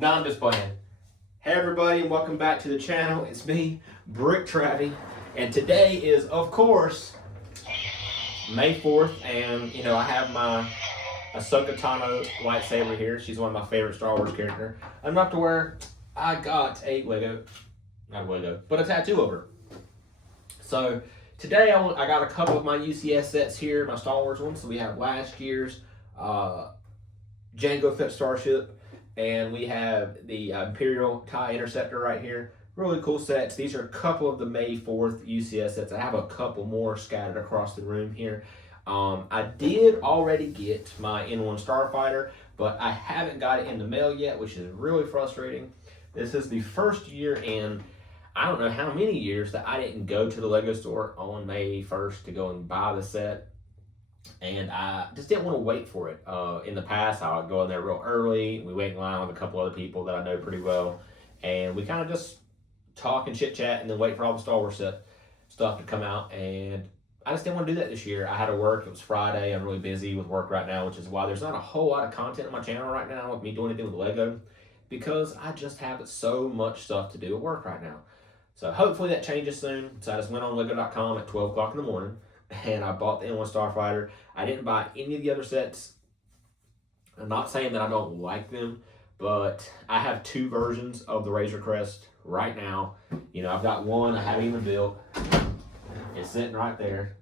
No, I'm just playing. Hey everybody, and welcome back to the channel. It's me, Brick Travie, and today is, of course, May 4th, and I have my Ahsoka Tano lightsaber here. She's one of my favorite Star Wars characters. Enough to where I got not a tattoo of her. So today I got a couple of my UCS sets here, my Star Wars ones. So we have last year's Jango Fett Starship, and we have the Imperial TIE Interceptor right here. Really cool sets. These are a couple of the May 4th UCS sets. I have a couple more scattered across the room here. I did already get my N1 Starfighter, but I haven't got it in the mail yet, which is really frustrating. This is the first year in I don't know how many years that I didn't go to the Lego store on May 1st to go and buy the set. And I just didn't want to wait for it. In the past, I would go in there real early. We wait in line with a couple other people that I know pretty well. And we kind of just talk and chit chat and then wait for all the Star Wars stuff to come out. And I just didn't want to do that this year. I had to work. It was Friday. I'm really busy with work right now, which is why there's not a whole lot of content on my channel right now with me doing anything with Lego, because I just have so much stuff to do at work right now. So hopefully that changes soon. So I just went on Lego.com at 12 o'clock in the morning and I bought the N1 Starfighter. I didn't buy any of the other sets. I'm not saying that I don't like them, but I have two versions of the Razor Crest right now. I've got one I haven't even built. It's sitting right there.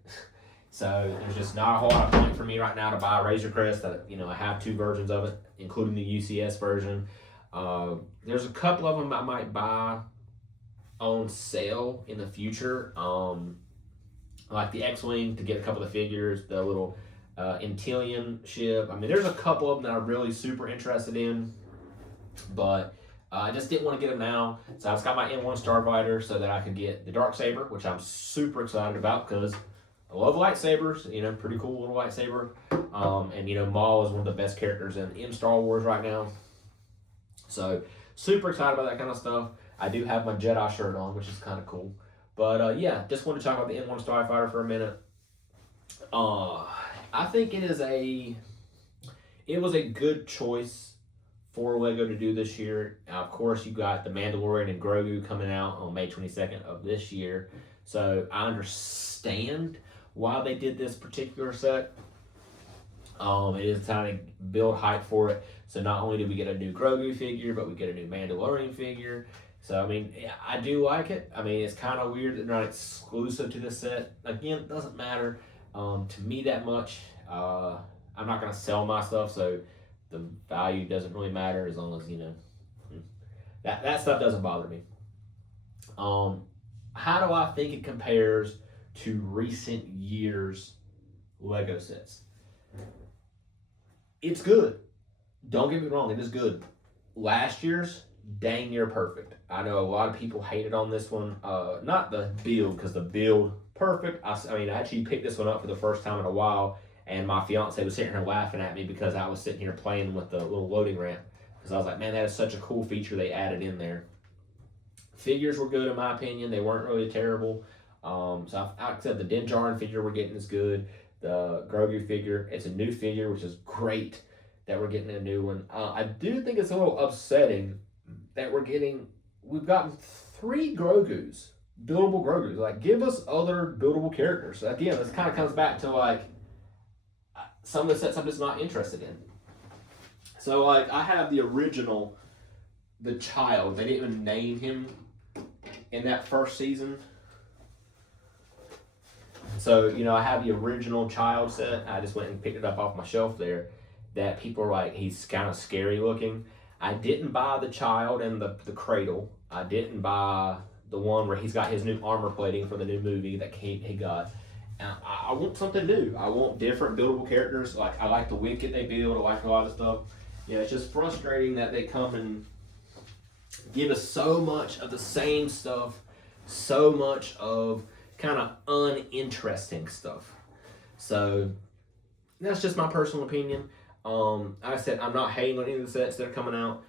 So there's just not a whole lot of point for me right now to buy a Razor Crest. I have two versions of it, including the UCS version. There's a couple of them I might buy on sale in the future, like the X-Wing to get a couple of the figures, the little Intillion ship. I mean, there's a couple of them that I'm really super interested in, but I just didn't want to get them now. So I just got my N1 Starfighter so that I could get the Darksaber, which I'm super excited about because I love lightsabers. Pretty cool little lightsaber. And Maul is one of the best characters in Star Wars right now. So super excited about that kind of stuff. I do have my Jedi shirt on, which is kind of cool. But yeah, just want to talk about the N1 Starfighter for a minute. I think it was a good choice for Lego to do this year. Now, of course, you got the Mandalorian and Grogu coming out on May 22nd of this year. So I understand why they did this particular set. It is time to build hype for it. So not only did we get a new Grogu figure, but we get a new Mandalorian figure. So, I mean, I do like it. I mean, it's kind of weird that they're not exclusive to this set. Again, it doesn't matter to me that much. I'm not going to sell my stuff, so the value doesn't really matter as long as, that stuff doesn't bother me. How do I think it compares to recent years' Lego sets? It's good. Don't get me wrong, it is good. Last year's, dang near perfect. I know a lot of people hated on this one. Not the build, because the build, perfect. I actually picked this one up for the first time in a while, and my fiance was sitting here laughing at me because I was sitting here playing with the little loading ramp. Because I was like, man, that is such a cool feature they added in there. Figures were good in my opinion. They weren't really terrible. So I said the Din Djarin figure we're getting is good. The Grogu figure, it's a new figure, which is great that we're getting a new one. I do think it's a little upsetting that we've gotten 3 Grogus, buildable Grogus. Like, give us other buildable characters. Again, this kind of comes back to, like, some of the sets I'm just not interested in. So, like, I have the original, the child. They didn't even name him in that first season. So, I have the original child set. I just went and picked it up off my shelf there. That people are like, he's kind of scary looking. I didn't buy the child and the cradle. I didn't buy the one where he's got his new armor plating for the new movie that he got. And I want something new. I want different buildable characters. Like, I like the Wicket they build. I like a lot of stuff. It's just frustrating that they come and give us so much of the same stuff, so much of kind of uninteresting stuff. So that's just my personal opinion. Like I said, I'm not hating on any of the sets that are coming out.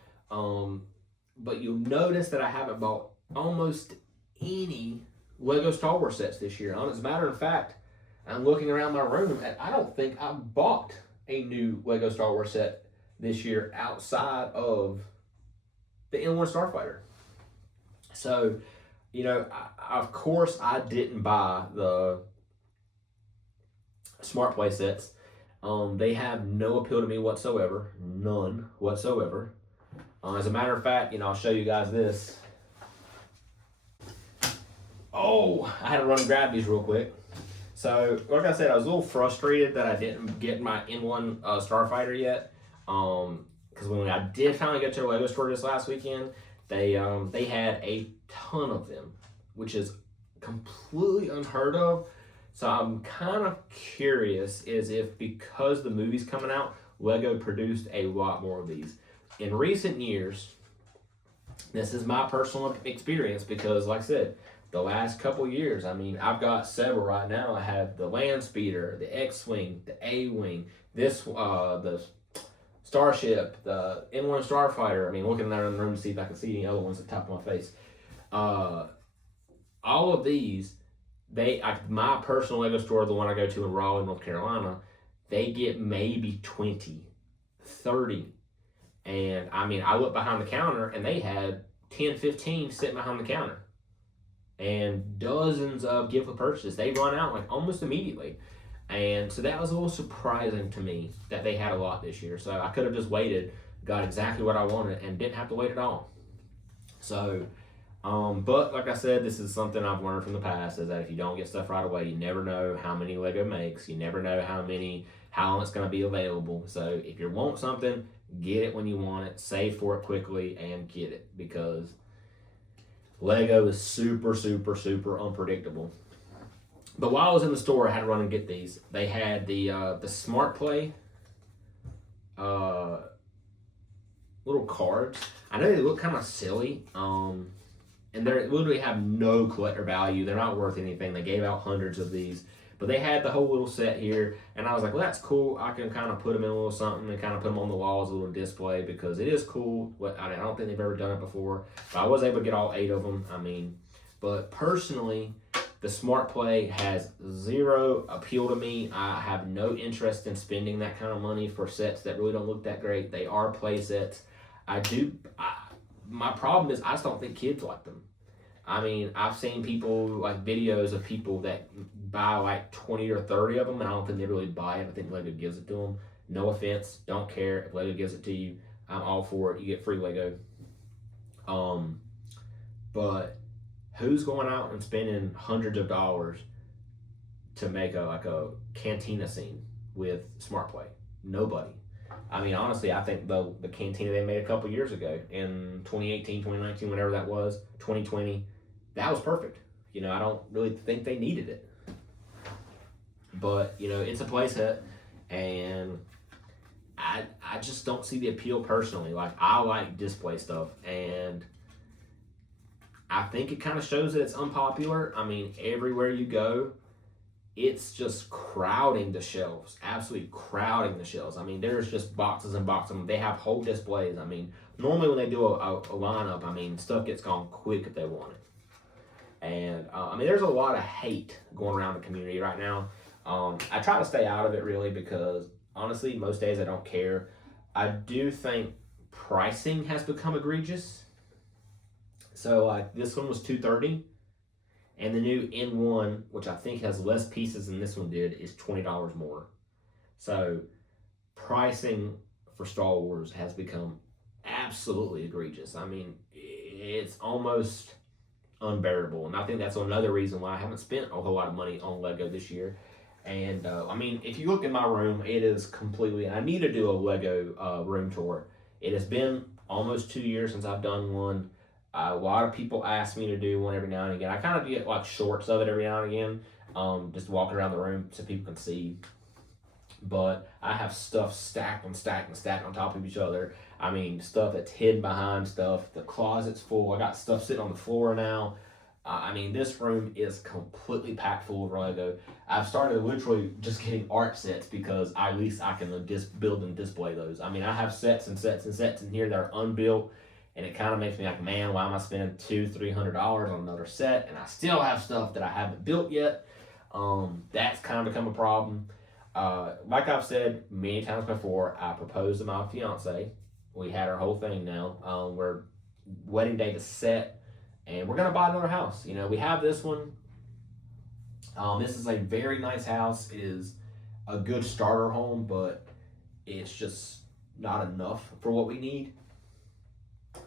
But you'll notice that I haven't bought almost any Lego Star Wars sets this year. As a matter of fact, I'm looking around my room and I don't think I bought a new Lego Star Wars set this year outside of the N1 Starfighter. So, you know, of course, I didn't buy the Smart Play sets. They have no appeal to me whatsoever, none whatsoever. As a matter of fact, you know, I'll show you guys this. Oh, I had to run and grab these real quick. So, like I said, I was a little frustrated that I didn't get my N1 Starfighter yet. Because when I did finally go to the Lego store this last weekend, they had a ton of them, which is completely unheard of. So I'm kind of curious is if because the movie's coming out, Lego produced a lot more of these. In recent years, this is my personal experience because, like I said, the last couple years, I mean, I've got several right now. I have the Land Speeder, the X-Wing, the A-Wing, the Starship, the N1 Starfighter. I mean, looking there in the room to see if I can see any other ones at the top of my face. All of these, my personal Lego store, the one I go to in Raleigh, North Carolina, they get maybe 20, 30. And I mean, I looked behind the counter and they had 10, 15 sitting behind the counter. And dozens of gift purchases. They run out like almost immediately. And so that was a little surprising to me that they had a lot this year. So I could have just waited, got exactly what I wanted, and didn't have to wait at all. So, but like I said, this is something I've learned from the past, is that if you don't get stuff right away, you never know how many Lego makes. You never know how long it's going to be available. So if you want something, get it when you want it, save for it quickly, and get it. Because Lego is super, super, super unpredictable. But while I was in the store, I had to run and get these. They had the Smart Play little cards. I know they look kind of silly, and they literally have no collector value. They're not worth anything. They gave out hundreds of these. But they had the whole little set here, and I was like, well, that's cool. I can kind of put them in a little something and kind of put them on the wall as a little display because it is cool. I don't think they've ever done it before. But I was able to get all 8 of them. I mean, but personally, the Smart Play has zero appeal to me. I have no interest in spending that kind of money for sets that really don't look that great. They are play sets. My problem is I just don't think kids like them. I mean, I've seen people, like videos of people that buy like 20 or 30 of them, and I don't think they really buy it. I think Lego gives it to them. No offense, don't care. If Lego gives it to you, I'm all for it. You get free Lego. But who's going out and spending hundreds of dollars to make a cantina scene with Smart Play? Nobody. I mean, honestly, I think the cantina they made a couple years ago in 2018, 2019, whenever that was, 2020, that was perfect. You know, I don't really think they needed it. But, you know, it's a playset, and I just don't see the appeal personally. Like, I like display stuff, and I think it kind of shows that it's unpopular. I mean, everywhere you go, it's just crowding the shelves, absolutely crowding the shelves. I mean, there's just boxes and boxes. I mean, they have whole displays. I mean, normally when they do a lineup, I mean, stuff gets gone quick if they want it. And, I mean, there's a lot of hate going around the community right now. I try to stay out of it, really, because, honestly, most days I don't care. I do think pricing has become egregious. So, like, this one was $230. And the new N1, which I think has less pieces than this one did, is $20 more. So pricing for Star Wars has become absolutely egregious. I mean, it's almost unbearable. And I think that's another reason why I haven't spent a whole lot of money on Lego this year. And I mean, if you look in my room, it is completely, I need to do a Lego room tour. It has been almost 2 years since I've done one. A lot of people ask me to do one every now and again. I kind of get like shorts of it every now and again, just walking around the room so people can see. But I have stuff stacked on top of each other. I mean, stuff that's hidden behind stuff. The closet's full. I got stuff sitting on the floor now. I mean, this room is completely packed full of Lego. I've started literally just getting art sets because at least I can build and display those. I mean, I have sets and sets and sets in here that are unbuilt. And it kind of makes me like, man, why am I spending $200-300 on another set? And I still have stuff that I haven't built yet. That's kind of become a problem. Like I've said many times before, I proposed to my fiance. We had our whole thing now. We're wedding day to set, and we're gonna buy another house. You know, we have this one. This is a very nice house. It is a good starter home, but it's just not enough for what we need.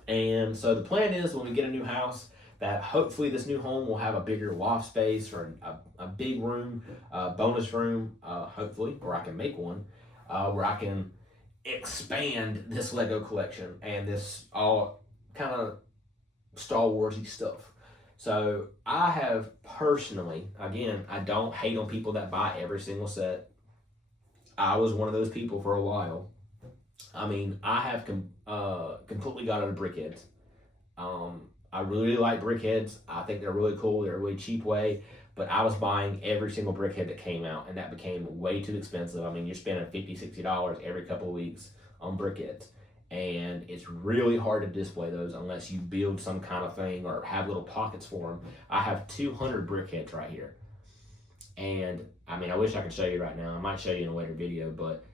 And so the plan is when we get a new house that hopefully this new home will have a bigger loft space or a big room, bonus room, hopefully, or I can make one where I can expand this Lego collection and this all kind of Star Warsy stuff. So I have personally, again, I don't hate on people that buy every single set. I was one of those people for a while. I mean, I have completely got out of BrickHeadz. I really like BrickHeadz. I think they're really cool. They're a really cheap way. But I was buying every single BrickHead that came out, and that became way too expensive. I mean, you're spending $50, $60 every couple of weeks on BrickHeadz. And it's really hard to display those unless you build some kind of thing or have little pockets for them. I have 200 BrickHeadz right here. And, I mean, I wish I could show you right now. I might show you in a later video, but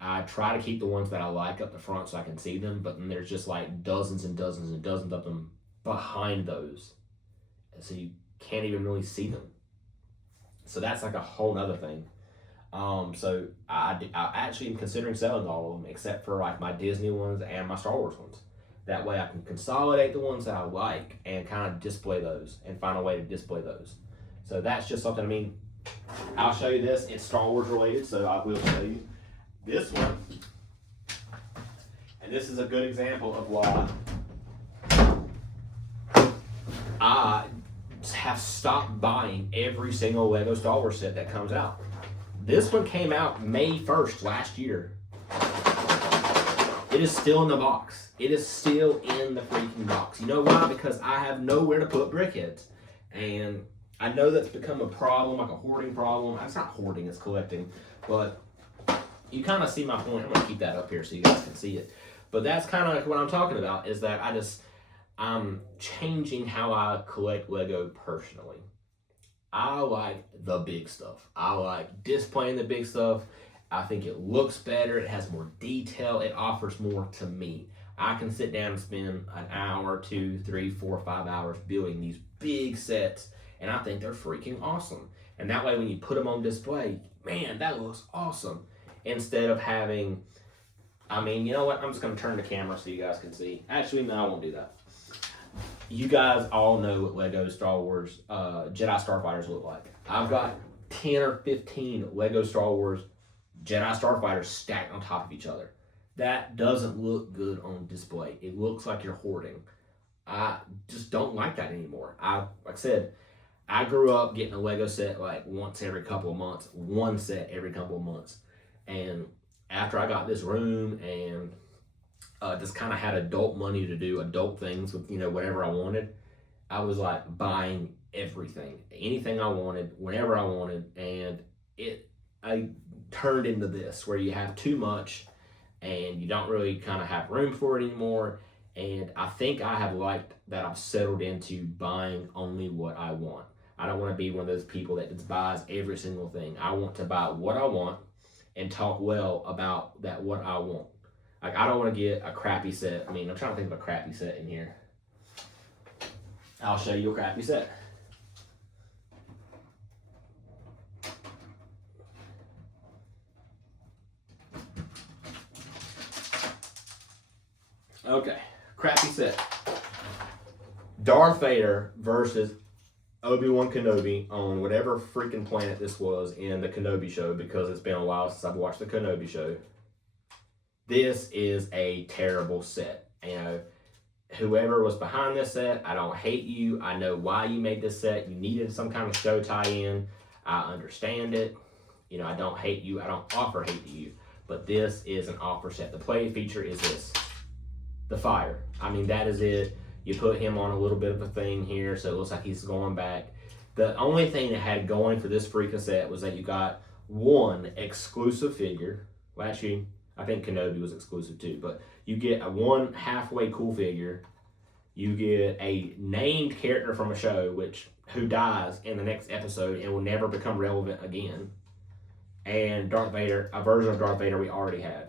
I try to keep the ones that I like up the front so I can see them, but then there's just like dozens and dozens and dozens of them behind those. So you can't even really see them. So that's like a whole nother thing. So I actually am considering selling all of them except for like my Disney ones and my Star Wars ones. That way I can consolidate the ones that I like and kind of display those and find a way to display those. So that's just something, I mean, I'll show you this. It's Star Wars related, so I will show you this one. And this is a good example of why I have stopped buying every single Lego Star Wars set that comes out. This one came out May 1st last year. It is still in the box. It is still in the freaking box. You know why? Because I have nowhere to put BrickHeadz. And I know that's become a problem, like a hoarding problem. It's not hoarding, it's collecting. But you kind of see my point. I'm going to keep that up here so you guys can see it. But that's kind of like what I'm talking about, is that I'm changing how I collect Lego personally. I like the big stuff. I like displaying the big stuff. I think it looks better. It has more detail. It offers more to me. I can sit down and spend an hour, 2, 3, 4, 5 hours building these big sets, and I think they're freaking awesome. And that way when you put them on display, man, that looks awesome. Instead of having, I mean, you know what? I'm just going to turn the camera so you guys can see. Actually, no, I won't do that. You guys all know what Lego Star Wars Jedi Starfighters look like. I've got 10 or 15 Lego Star Wars Jedi Starfighters stacked on top of each other. That doesn't look good on display. It looks like you're hoarding. I just don't like that anymore. Like I said, I grew up getting a Lego set like once every couple of months, one set every couple of months. And after I got this room and just kind of had adult money to do adult things with, you know, whatever I wanted, I was like buying everything, anything I wanted, whenever I wanted, and I turned into this where you have too much and you don't really kind of have room for it anymore. And I think I have liked that I've settled into buying only what I want. I don't want to be one of those people that just buys every single thing. I want to buy what I want and talk well about that what I want. Like, I don't want to get a crappy set. I mean, I'm trying to think of a crappy set in here. I'll show you a crappy set. Okay, crappy set. Darth Vader versus Obi-Wan Kenobi on whatever freaking planet this was in the Kenobi show, because it's been a while since I've watched the Kenobi show. This is a terrible set. You know, whoever was behind this set, I don't hate you. I know why you made this set. You needed some kind of show tie-in. I understand it. You know, I don't hate you. I don't offer hate to you. But this is an offer set. The play feature is this. The fire. I mean, that is it. You put him on a little bit of a thing here, so it looks like he's going back. The only thing that had going for this freaking set was that you got one exclusive figure. Well, actually, I think Kenobi was exclusive too, but you get a one halfway cool figure. You get a named character from a show, who dies in the next episode and will never become relevant again. And Darth Vader, a version of Darth Vader we already had,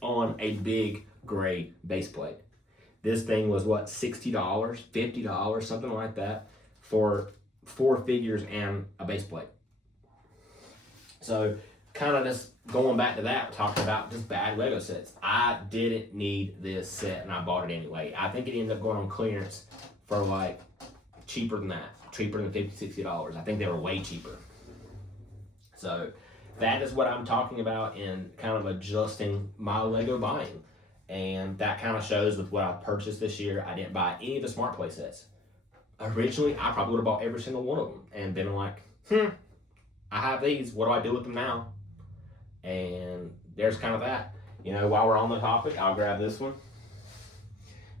on a big gray base plate. This thing was what, $60, $50, something like that, for 4 figures and a base plate. So kind of just going back to that, talking about just bad Lego sets. I didn't need this set and I bought it anyway. I think it ended up going on clearance for like cheaper than that, cheaper than $50, $60. I think they were way cheaper. So that is what I'm talking about in kind of adjusting my Lego buying. And that kind of shows with what I purchased this year. I didn't buy any of the Smart Play sets. Originally, I probably would have bought every single one of them and been like, I have these, what do I do with them now? And there's kind of that. You know, while we're on the topic, I'll grab this one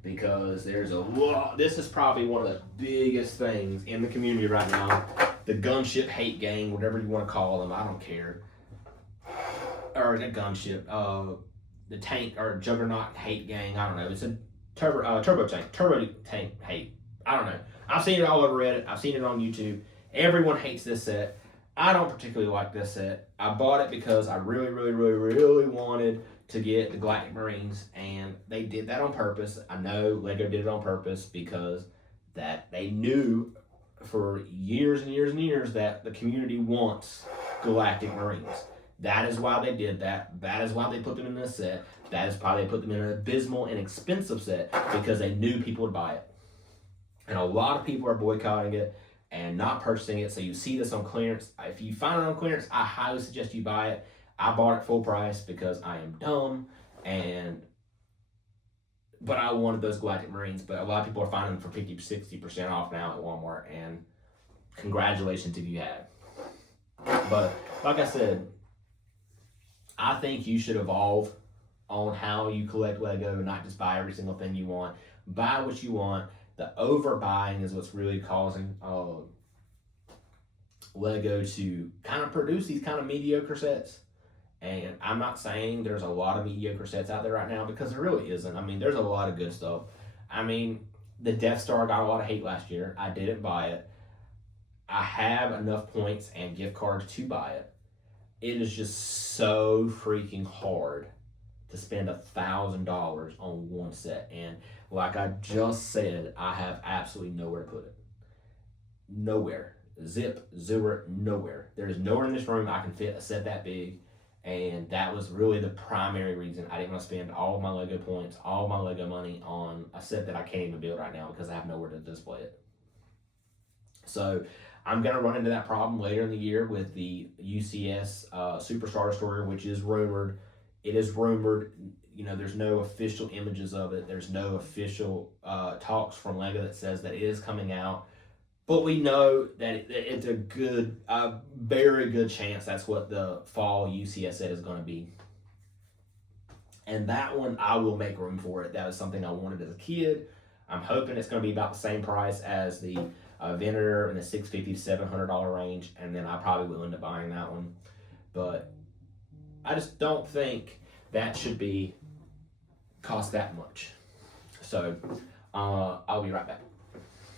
because there's a lot. This is probably one of the biggest things in the community right now. The gunship hate gang, whatever you want to call them, I don't care. Or the gunship, the tank or juggernaut hate gang, I don't know. It's a turbo tank hate. I don't know. I've seen it all over Reddit. I've seen it on YouTube. Everyone hates this set. I don't particularly like this set. I bought it because I really wanted to get the Galactic Marines, and they did that on purpose. I know Lego did it on purpose because that they knew for years and years and years that the community wants Galactic Marines. That is why they did that. That is why they put them in this set. That is why they put them in an abysmal and expensive set, because they knew people would buy it. And a lot of people are boycotting it and not purchasing it. So you see this on clearance. If you find it on clearance, I highly suggest you buy it. I bought it full price because I am dumb, but I wanted those Galactic Marines. But a lot of people are finding them for 50, 60% off now at Walmart, and congratulations if you have. But like I said, I think you should evolve on how you collect Lego, not just buy every single thing you want. Buy what you want. The overbuying is what's really causing Lego to kind of produce these kind of mediocre sets. And I'm not saying there's a lot of mediocre sets out there right now, because there really isn't. I mean, there's a lot of good stuff. I mean, the Death Star got a lot of hate last year. I didn't buy it. I have enough points and gift cards to buy it. It is just so freaking hard to spend $1,000 on one set. And like I just said, I have absolutely nowhere to put it. Nowhere. Zip, zero, nowhere. There is nowhere in this room I can fit a set that big. And that was really the primary reason I didn't want to spend all of my Lego points, all of my Lego money on a set that I can't even build right now because I have nowhere to display it. So I'm going to run into that problem later in the year with the UCS Superstar Destroyer, which is rumored. It is rumored. You know, there's no official images of it. There's no official talks from Lego that says that it is coming out. But we know that it's a very good chance that's what the fall UCS set is going to be. And that one, I will make room for it. That was something I wanted as a kid. I'm hoping it's going to be about the same price as the Venator in the $650 to $700 range. And then I probably will end up buying that one. But I just don't think that should cost that much. So I'll be right back.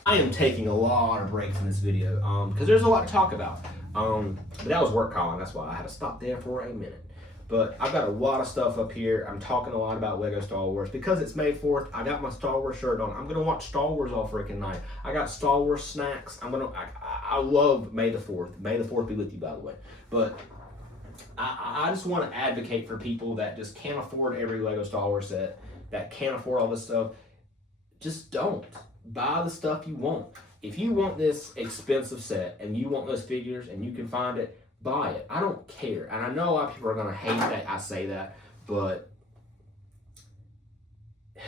I am taking a lot of breaks in this video because there's a lot to talk about. But that was work calling. That's why I had to stop there for a minute. But I've got a lot of stuff up here. I'm talking a lot about Lego Star Wars. Because it's May 4th, I got my Star Wars shirt on. I'm going to watch Star Wars all freaking night. I got Star Wars snacks. I love May the 4th. May the 4th be with you, by the way. But I just want to advocate for people that just can't afford every Lego Star Wars set, that can't afford all this stuff. Just don't. Buy the stuff you want. If you want this expensive set and you want those figures and you can find it, buy it. I don't care. And I know a lot of people are going to hate that I say that, but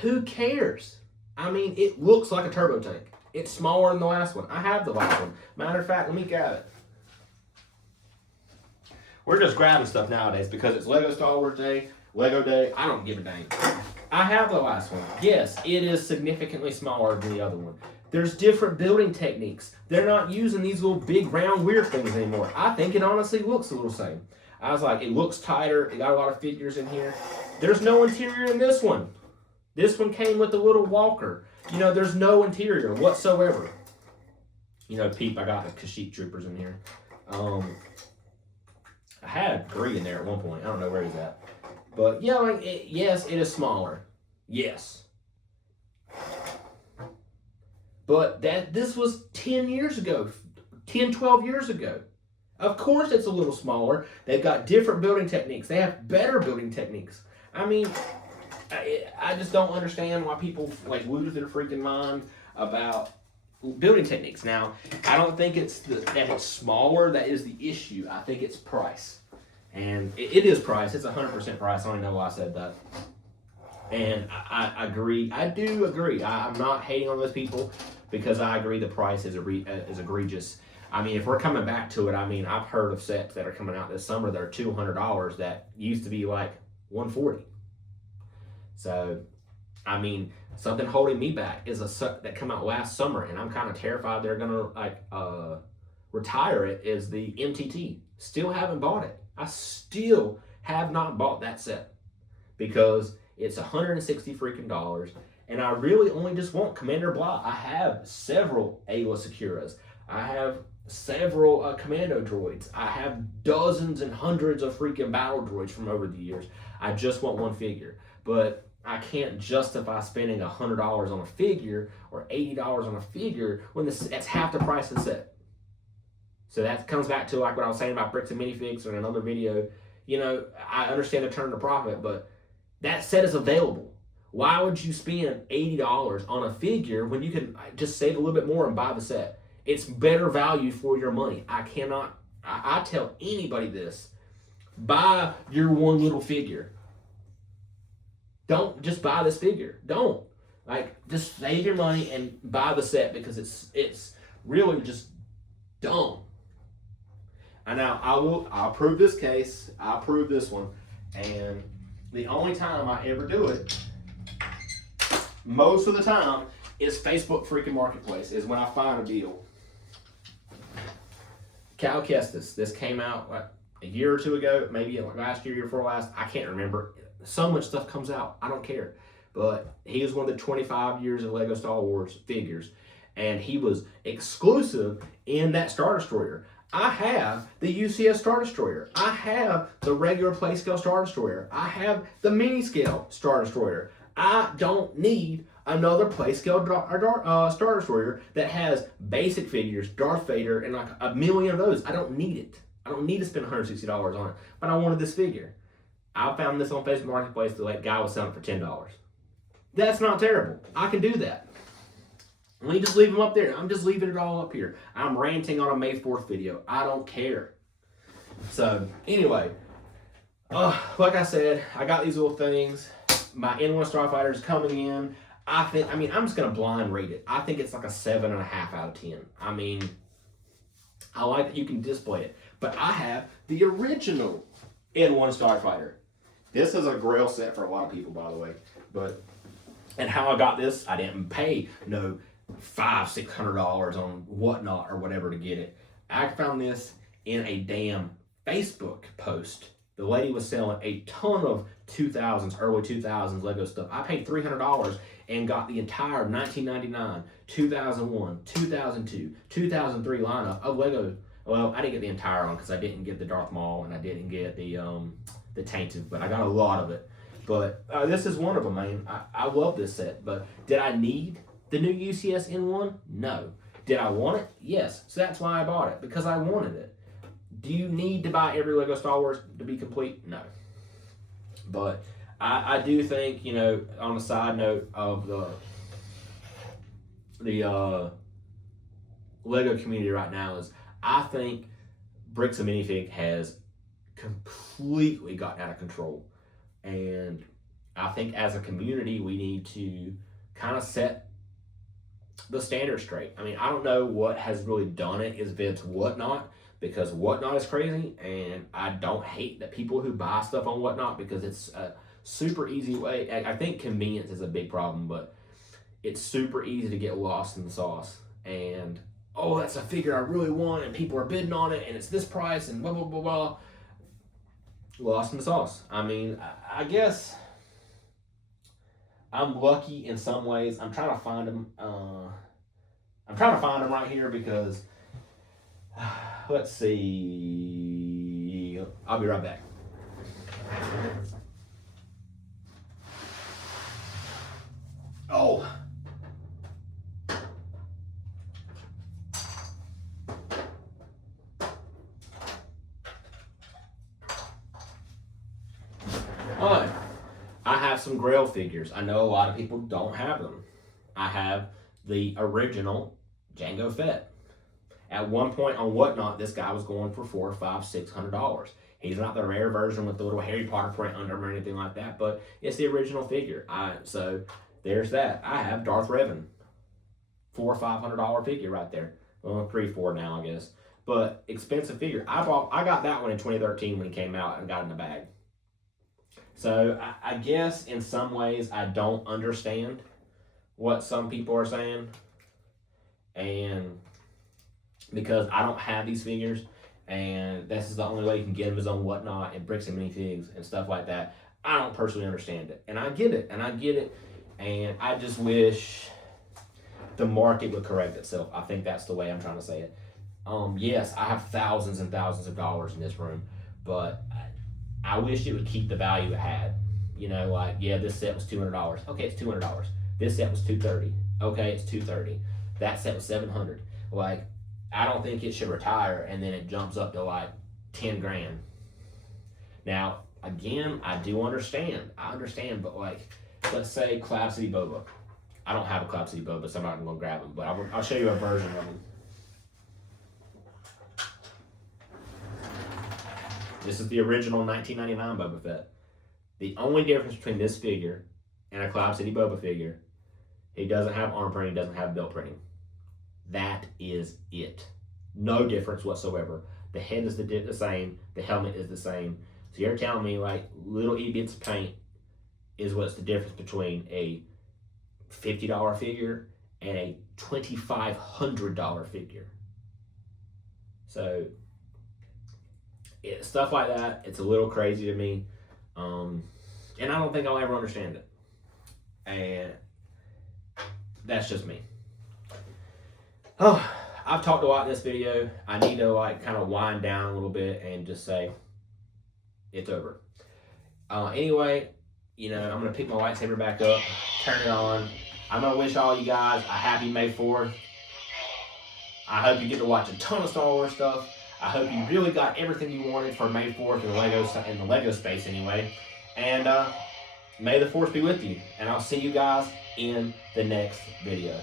who cares? I mean, it looks like a turbo tank. It's smaller than the last one. I have the last one. Matter of fact, let me grab it. We're just grabbing stuff nowadays because it's Lego Star Wars Day, Lego Day. I don't give a dang. I have the last one. Yes, it is significantly smaller than the other one. There's different building techniques. They're not using these little big round weird things anymore. I think it honestly looks a little same. I was like, it looks tighter. It got a lot of figures in here. There's no interior in this one. This one came with a little walker. You know, there's no interior whatsoever. You know, peep, I got the Kashyyyk troopers in here. I had 3 in there at one point. I don't know where he's at. But, yeah, like yes, it is smaller. Yes. But this was 10 years ago, 10, 12 years ago. Of course it's a little smaller. They've got different building techniques. They have better building techniques. I mean, I just don't understand why people like lose their freaking mind about building techniques. Now, I don't think it's that it's smaller that is the issue. I think it's price. And it is price. It's 100% price. I don't even know why I said that. And I agree. I do agree. I'm not hating on those people because I agree the price is egregious. I mean, if we're coming back to it, I mean, I've heard of sets that are coming out this summer that are $200 that used to be like $140. So, I mean, something holding me back is a set that came out last summer, and I'm kind of terrified they're gonna like retire it. Is the MTT? Still haven't bought it. I still have not bought that set because it's 160 freaking dollars, and I really only just want Commander Blah. I have several Ayla Securas. I have several commando droids. I have dozens and hundreds of freaking battle droids from over the years. I just want one figure, but I can't justify spending $100 on a figure or $80 on a figure when that's half the price of the set. So that comes back to like what I was saying about bricks and minifigs in another video. You know, I understand the turn to profit, but that set is available. Why would you spend $80 on a figure when you can just save a little bit more and buy the set? It's better value for your money. I tell anybody this. Buy your one little figure. Don't just buy this figure. Don't. Like, just save your money and buy the set because it's really just dumb. And now I'll prove this case. I'll prove this one. And the only time I ever do it, most of the time, is Facebook freaking Marketplace, is when I find a deal. Cal Kestis, this came out like a year or two ago, maybe like last year before last, I can't remember. So much stuff comes out, I don't care. But he is one of the 25 years of Lego Star Wars figures, and he was exclusive in that Star Destroyer. I have the UCS Star Destroyer. I have the regular play scale Star Destroyer. I have the mini scale Star Destroyer. I don't need another play scale Star Destroyer that has basic figures, Darth Vader, and like a million of those. I don't need it. I don't need to spend $160 on it. But I wanted this figure. I found this on Facebook Marketplace. The guy was selling it for $10. That's not terrible. I can do that. Let me just leave them up there. I'm just leaving it all up here. I'm ranting on a May 4th video. I don't care. So, anyway, like I said, I got these little things. My N1 Starfighter is coming in. I'm just going to blind rate it. I think it's like a 7.5 out of 10. I mean, I like that you can display it. But I have the original N1 Starfighter. This is a grail set for a lot of people, by the way. And how I got this, I didn't pay no $500-$600 on Whatnot or whatever to get it. I found this in a damn Facebook post. The lady was selling a ton of 2000s, early 2000s Lego stuff. I paid $300 and got the entire 1999, 2001, 2002, 2003 lineup of Lego. Well, I didn't get the entire one because I didn't get the Darth Maul and I didn't get the Tainted, but I got a lot of it. But this is one of them, man. I love this set, but did I need the new UCS N1? No. Did I want it? Yes. So that's why I bought it, because I wanted it. Do you need to buy every Lego Star Wars to be complete? No. But I do think, you know, on a side note of the Lego community right now is, I think Bricks and Minifig has completely gotten out of control. And I think as a community, we need to kind of set the standard straight. I mean, I don't know what has really done it, if it's Whatnot, because Whatnot is crazy, and I don't hate that people who buy stuff on Whatnot because it's a super easy way. I think convenience is a big problem, but it's super easy to get lost in the sauce. And, oh, that's a figure I really want, and people are bidding on it, and it's this price, and blah, blah, blah, blah. Lost in the sauce. I mean, I guess I'm lucky in some ways. I'm trying to find them. Right here because, let's see. I'll be right back. Oh. some Grail figures. I know a lot of people don't have them. I have the original Jango Fett. At one point on Whatnot, this guy was going for $400, $500, $600. He's not the rare version with the little Harry Potter print under him or anything like that, but it's the original figure. So there's that. I have Darth Revan, $400 or $500 figure right there. Well, $300, $400 now, I guess. But expensive figure. I got that one in 2013 when he came out and got it in the bag. So I guess in some ways I don't understand what some people are saying, and because I don't have these figures, and this is the only way you can get them is on Whatnot and Bricks and Minifigs and stuff like that. I don't personally understand it, and I get it, and I just wish the market would correct itself. I think that's the way I'm trying to say it. Yes, I have thousands and thousands of dollars in this room, but I wish it would keep the value it had. You know, like, yeah, this set was $200. Okay, it's $200. This set was $230. Okay, it's $230. That set was $700. Like, I don't think it should retire and then it jumps up to like 10 grand. Now, again, I do understand. I understand, but like, let's say Cloud City Boba. I don't have a Cloud City Boba, so I'm not going to grab them, but I'll show you a version of them. This is the original 1999 Boba Fett. The only difference between this figure and a Cloud City Boba figure, he doesn't have arm printing, doesn't have belt printing. That is it. No difference whatsoever. The head is the same. The helmet is the same. So you're telling me like little itty bits of paint is what's the difference between a $50 figure and a $2,500 figure. So stuff like that, it's a little crazy to me. And I don't think I'll ever understand it. And that's just me. Oh, I've talked a lot in this video. I need to like kind of wind down a little bit and just say it's over. Anyway, you know, I'm going to pick my lightsaber back up, turn it on. I'm going to wish all you guys a happy May 4th. I hope you get to watch a ton of Star Wars stuff. I hope you really got everything you wanted for May 4th in the Lego space anyway. And may the Force be with you. And I'll see you guys in the next video.